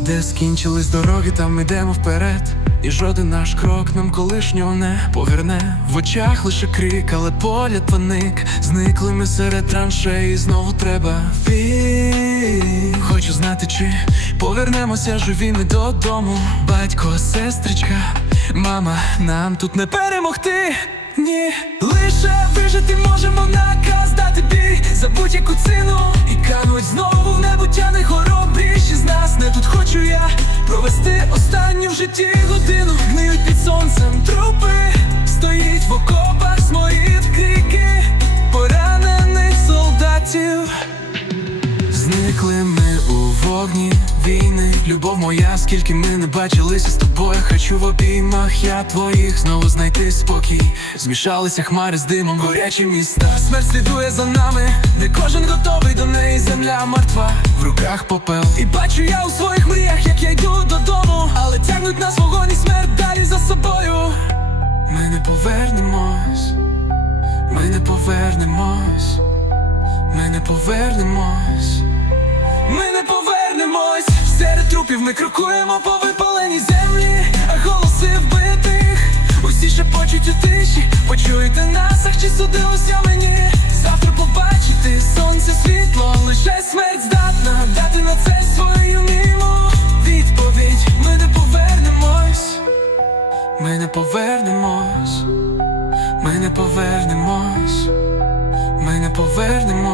Де скінчились дороги, там ідемо вперед. І жоден наш крок нам колишнього не поверне. В очах лише крик, але погляд паник. Зникли ми серед траншей, і знову треба бій. Хочу знати, чи повернемося живі ми додому. Батько, сестричка, мама, нам тут не перемогти. Ні, лише вижити можемо наказ дати бій за будь-яку ціну провести останню в житті годину. Гниють під сонцем трупи, стоїть в окопах сморід крики. Поранених солдатів. Зникли ми у вогні війни, любов моя, скільки ми не бачилися з тобою, хочу в обіймах я твоїх знову знайти спокій. Змішалися хмари з димом, горячі міста. Смерть слідує за нами, не кожен готовий до неї, земля мертва, в руках попел. І бачу я у своїх мріях, як я йду додому, але тягнуть нас вогонь і смерть далі за собою. Ми не повернемось, ми не повернемось. Ми не повернемось, Ми крокуємо по випаленій землі, а голоси вбитих. Усі шепочуть у тиші, почуєте нас, ах чи судилося мені. Завтра побачити сонце світло, лише смерть здатна дати на це свою міму. Відповідь, ми не повернемось, ми не повернемось. Ми не повернемось, ми не повернемось.